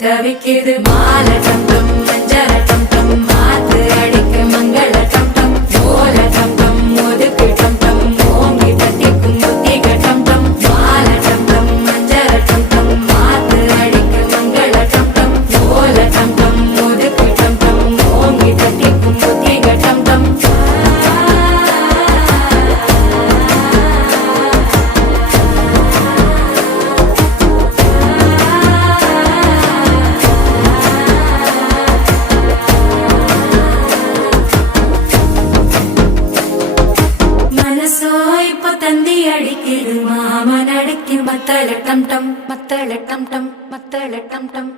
தவிக்குது மால டம் டம் மஞ்சள டம் டம் மாத்து அடிக்க மங்கள டம் டம் ஓல டம் டம் ஒதுக்கு டம் டம் ஓங்கி தட்டிக்கும் புத்திக டம் டம் மால டம் டம் மஞ்சள டம் டம் மாத்து அடிக்க மங்கள டம் டம் ஓல டம் டம் ஒதுக்கு டம் டம் ஓங்கி தட்டிக்கும் புத்திக டம் டம் தந்தி அடிக்குது மாமன் அடிக்கு மத்தள டம் டம் மத்தள டம் டம் மத்தள டம் டம்